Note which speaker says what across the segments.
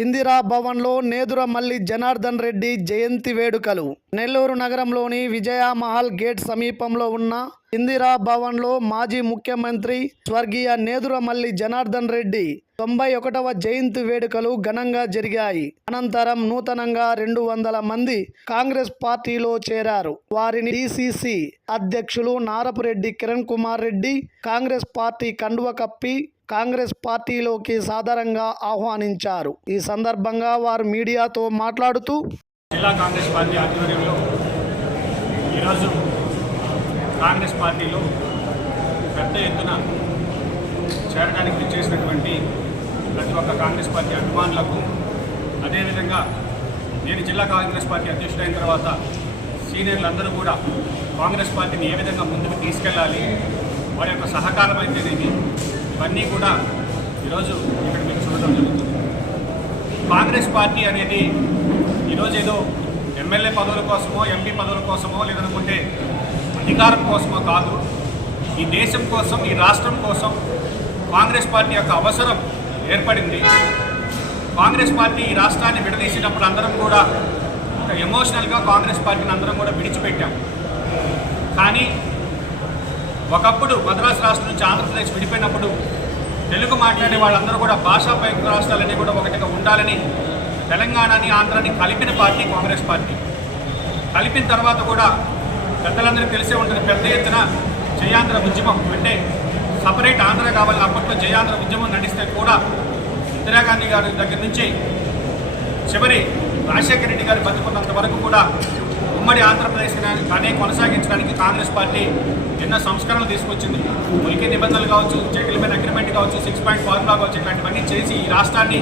Speaker 1: ఇందిరా భవన్లో నేదురమల్లి జనార్దన్ రెడ్డి జయంతి వేడుకలు. నెల్లూరు నగరంలోని విజయమహల్ గేట్ సమీపంలో ఉన్న ఇందిరా భవన్లో మాజీ ముఖ్యమంత్రి స్వర్గీయ నేదురమల్లి జనార్దన్ రెడ్డి తొంభై ఒకటవ జయంతి వేడుకలు ఘనంగా జరిగాయి. అనంతరం నూతనంగా రెండు వందల మంది కాంగ్రెస్ పార్టీలో చేరారు. వారిని డిసిసి అధ్యక్షులు నారపురెడ్డి కిరణ్ కుమార్ రెడ్డి కాంగ్రెస్ పార్టీ కండువ కప్పి కాంగ్రెస్ పార్టీలోకి సాధారణంగా ఆహ్వానించారు. ఈ సందర్భంగా వారు మీడియాతో మాట్లాడుతూ
Speaker 2: జిల్లా కాంగ్రెస్ పార్టీ ఆధ్వర్యంలో ఈరోజు కాంగ్రెస్ పార్టీలో పెద్ద ఎత్తున చేరడానికి విచ్చేసినటువంటి ప్రతి ఒక్క కాంగ్రెస్ పార్టీ అభిమానులకు అదేవిధంగా నేను జిల్లా కాంగ్రెస్ పార్టీ అధ్యక్షుడైన తర్వాత సీనియర్లందరూ కూడా కాంగ్రెస్ పార్టీని ఏ విధంగా ముందుకు తీసుకెళ్ళాలి వారి యొక్క సహకారం అయితేనేమి ఇవన్నీ కూడా ఈరోజు ఇక్కడ మీకు చూడటం జరుగుతుంది. కాంగ్రెస్ పార్టీ అనేది ఈరోజు ఏదో ఎమ్మెల్యే పదవుల కోసమో ఎంపీ పదవుల కోసమో లేదనుకుంటే అధికారం కోసమో కాదు ఈ దేశం కోసం ఈ రాష్ట్రం కోసం కాంగ్రెస్ పార్టీ యొక్క అవసరం ఏర్పడింది. కాంగ్రెస్ పార్టీ ఈ రాష్ట్రాన్ని విడదీసినప్పుడు అందరం కూడా ఒక ఎమోషనల్గా కాంగ్రెస్ పార్టీని అందరం కూడా విడిచిపెట్టాం. కానీ ఒకప్పుడు మద్రాసు రాష్ట్రం నుంచి ఆంధ్రప్రదేశ్ విడిపోయినప్పుడు తెలుగు మాట్లాడే వాళ్ళందరూ కూడా భాషాపై రాష్ట్రాలన్నీ కూడా ఒకటిగా ఉండాలని తెలంగాణని ఆంధ్రాని కలిపిన పార్టీ కాంగ్రెస్ పార్టీ. కలిపిన తర్వాత కూడా పెద్దలందరికీ తెలిసే ఉంటుంది పెద్ద ఎత్తున జయాంధ్ర ఉద్యమం అంటే సపరేట్ ఆంధ్ర కావాలని అప్పట్లో జయాంధ్ర ఉద్యమం నడిస్తే కూడా ఇందిరాగాంధీ గారి దగ్గర నుంచి చివరి రాజశేఖర రెడ్డి గారు బతుకున్నంత వరకు కూడా ఉమ్మడి ఆంధ్రప్రదేశ్ కానీ కొనసాగించడానికి కాంగ్రెస్ పార్టీ ఎన్నో సంస్కరణలు తీసుకొచ్చింది. ఉనికి నిబంధనలు కావచ్చు జెంటిల్మెన్ అగ్రిమెంట్ కావచ్చు సిక్స్ పాయింట్ ఫార్ములా కావచ్చు ఇట్లాంటివన్నీ చేసి ఈ రాష్ట్రాన్ని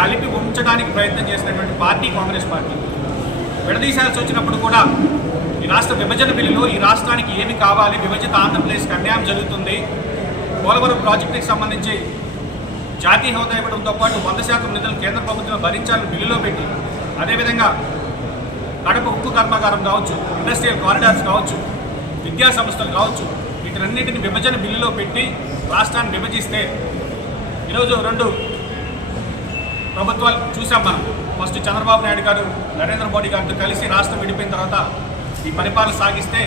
Speaker 2: కలిపి ఉంచడానికి ప్రయత్నం చేసినటువంటి పార్టీ కాంగ్రెస్ పార్టీ. విడదీశాల్సి వచ్చినప్పుడు కూడా రాష్ట్ర విభజన బిల్లులో ఈ రాష్ట్రానికి ఏమి కావాలి? విభజిత ఆంధ్రప్రదేశ్కి అన్యాయం జరుగుతుంది. పోలవరం ప్రాజెక్టుకి సంబంధించి జాతీయ హోదా ఇవ్వడంతో పాటు వంద శాతం నిధులు కేంద్ర ప్రభుత్వం భరించాలని బిల్లులో పెట్టి అదేవిధంగా కడప ఉక్కు కర్మాగారం కావచ్చు ఇండస్ట్రియల్ కారిడార్స్ కావచ్చు విద్యా సంస్థలు కావచ్చు వీటినన్నింటిని విభజన బిల్లులో పెట్టి రాష్ట్రాన్ని విభజిస్తే ఈరోజు రెండు ప్రభుత్వాలు చూసాం మనం. ఫస్ట్ చంద్రబాబు నాయుడు గారు నరేంద్ర మోడీ గారితో కలిసి రాష్ట్రం విడిపోయిన తర్వాత ఈ పరిపాలన సాగిస్తే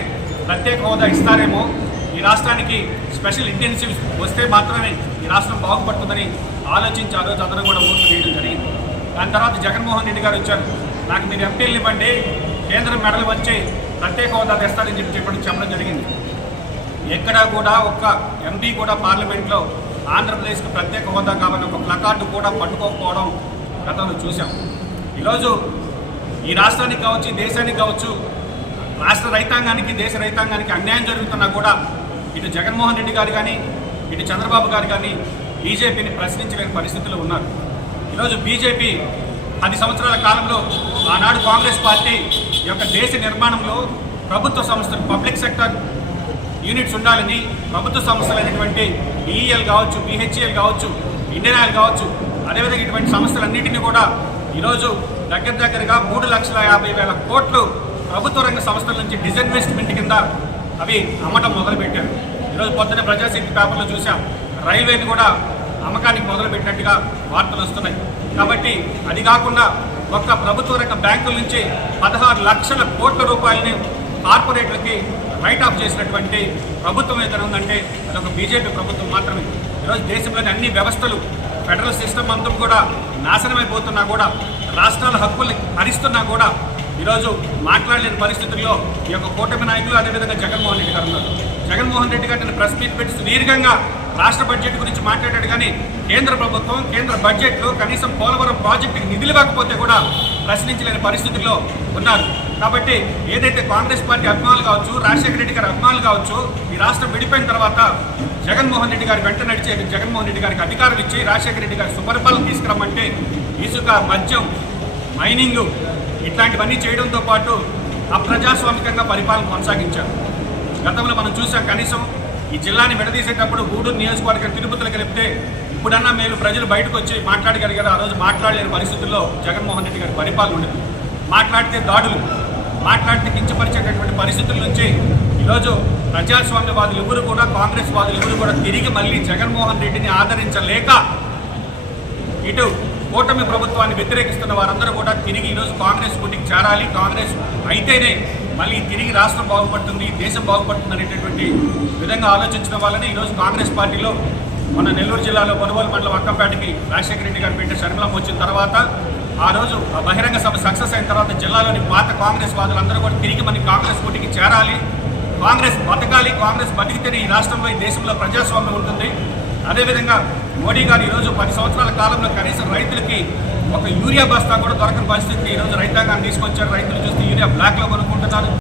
Speaker 2: ప్రత్యేక హోదా ఇస్తారేమో ఈ రాష్ట్రానికి స్పెషల్ ఇంటెన్సివ్స్ వస్తే మాత్రమే ఈ రాష్ట్రం బాగుపడుతుందని ఆలోచించి ఆ రోజు అందరూ కూడా ఓట్లు వేయడం జరిగింది. దాని తర్వాత జగన్మోహన్ రెడ్డి గారు వచ్చారు. నాకు మీరు ఎంపీలు ఇవ్వండి కేంద్రం మెడలు వచ్చి ప్రత్యేక హోదా తెస్తారని చెప్పి చెప్పడం చెప్పడం జరిగింది. ఎక్కడా కూడా ఒక్క ఎంపీ కూడా పార్లమెంట్లో ఆంధ్రప్రదేశ్కి ప్రత్యేక హోదా కావాలని ఒక ప్లకార్డు కూడా పట్టుకోకపోవడం గతంలో చూసాం ఈరోజు ఈ రాష్ట్రానికి కావచ్చు దేశానికి కావచ్చు రాష్ట్ర రైతాంగానికి దేశ రైతాంగానికి అన్యాయం జరుగుతున్నా కూడా ఇటు జగన్మోహన్ రెడ్డి గారు కానీ ఇటు చంద్రబాబు గారు కానీ బీజేపీని ప్రశ్నించలేని పరిస్థితుల్లో ఉన్నారు. ఈరోజు బీజేపీ పది సంవత్సరాల కాలంలో ఆనాడు కాంగ్రెస్ పార్టీ యొక్క దేశ నిర్మాణంలో ప్రభుత్వ సంస్థలు పబ్లిక్ సెక్టర్ యూనిట్స్ ఉండాలని ప్రభుత్వ సంస్థలు అయినటువంటి ఈఈఎల్ కావచ్చు బిహెచ్ఎల్ కావచ్చు ఇండియన్ ఆయిల్ కావచ్చు అదేవిధంగా ఇటువంటి సంస్థలన్నింటినీ కూడా ఈరోజు దగ్గర దగ్గరగా మూడు లక్షల యాభై వేల కోట్లు ప్రభుత్వ రంగ సంస్థల నుంచి డిజన్వెస్ట్మెంట్ కింద అవి అమ్మటం మొదలుపెట్టారు. ఈరోజు పొద్దున్న ప్రజాశక్తి పేపర్లో చూసాం రైల్వేని కూడా అమ్మకానికి మొదలుపెట్టినట్టుగా వార్తలు వస్తున్నాయి. కాబట్టి అది కాకుండా ఒక్క ప్రభుత్వ రంగ బ్యాంకుల నుంచి పదహారు లక్షల కోట్ల రూపాయలని కార్పొరేట్లకి రైట్ ఆఫ్ చేసినటువంటి ప్రభుత్వం ఏదైనా ఉందంటే అది ఒక బీజేపీ ప్రభుత్వం మాత్రమే. ఈరోజు దేశంలోని అన్ని వ్యవస్థలు ఫెడరల్ సిస్టమ్ అంతా కూడా నాశనమైపోతున్నా కూడా రాష్ట్రాల హక్కుల్ని హరిస్తున్నా కూడా ఈరోజు మాట్లాడలేని పరిస్థితుల్లో ఈ యొక్క కూటమి నాయకులు అదేవిధంగా జగన్మోహన్ రెడ్డి గారు ఉన్నారు. జగన్మోహన్ రెడ్డి గారు నేను ప్రెస్ మీట్ పెట్టి సుదీర్ఘంగా రాష్ట్ర బడ్జెట్ గురించి మాట్లాడాడు కానీ కేంద్ర ప్రభుత్వం కేంద్ర బడ్జెట్లో కనీసం పోలవరం ప్రాజెక్టుకి నిధులు ఇవ్వకపోతే కూడా ప్రశ్నించలేని పరిస్థితుల్లో ఉన్నారు. కాబట్టి ఏదైతే కాంగ్రెస్ పార్టీ అభిమానులు కావచ్చు రాజశేఖర రెడ్డి గారి అభిమానులు కావచ్చు ఈ రాష్ట్రం విడిపోయిన తర్వాత జగన్మోహన్ రెడ్డి గారి వెంట నడిచే జగన్మోహన్ రెడ్డి గారికి అధికారం ఇచ్చి రాజశేఖర రెడ్డి గారి సుపరిపాలన తీసుకురమ్మంటే ఇసుక మద్యం మైనింగ్ ఇట్లాంటివన్నీ చేయడంతో పాటు అప్రజాస్వామికంగా పరిపాలన కొనసాగించారు. గతంలో మనం చూసాం కనీసం ఈ జిల్లాని విడదీసేటప్పుడు గూడూరు నియోజకవర్గం తిరుపతిలో కలిపితే ఇప్పుడన్నా మేము ప్రజలు బయటకు వచ్చి మాట్లాడగలిగారు? ఆ రోజు మాట్లాడలేని పరిస్థితుల్లో జగన్మోహన్ రెడ్డి గారి పరిపాలన ఉండదు. మాట్లాడితే దాడులు మాట్లాడితే కించపరిచేటటువంటి పరిస్థితుల నుంచి ఈరోజు ప్రజాస్వామ్యవాదులు ఎవరు కూడా కాంగ్రెస్ వాదులు ఎవరు కూడా తిరిగి మళ్ళీ జగన్మోహన్ రెడ్డిని ఆదరించలేక ఇటు కూటమి ప్రభుత్వాన్ని వ్యతిరేకిస్తున్న వారందరూ కూడా తిరిగి ఈరోజు కాంగ్రెస్ కూటికి చేరాలి. కాంగ్రెస్ అయితేనే మళ్ళీ తిరిగి రాష్ట్రం బాగుపడుతుంది దేశం బాగుపడుతుంది అనేటటువంటి విధంగా ఆలోచించడం వల్లనే ఈరోజు కాంగ్రెస్ పార్టీలో మన నెల్లూరు జిల్లాలో కొనుగోలు మండలం అక్కంపేటకి రాజశేఖర రెడ్డి గారు పెట్టే శర్మలం వచ్చిన తర్వాత ఆ రోజు ఆ బహిరంగ సభ సక్సెస్ అయిన తర్వాత జిల్లాలోని పాత కాంగ్రెస్ వాదులందరూ కూడా తిరిగి మన కాంగ్రెస్ పోటీకి చేరాలి. కాంగ్రెస్ బతకాలి కాంగ్రెస్ బతికితేనే ఈ రాష్ట్రంలో ఈ దేశంలో ప్రజాస్వామ్యం ఉంటుంది. అదేవిధంగా మోడీ గారు ఈరోజు పది సంవత్సరాల కాలంలో కనీసం రైతులకి ఒక యూరియా బస్తా కూడా దొరకని పరిస్థితికి ఈరోజు రైతాంగాన్ని తీసుకొచ్చారు. రైతులు చూస్తే యూరియా బ్లాక్లో కొనుక్కుంటున్నారు.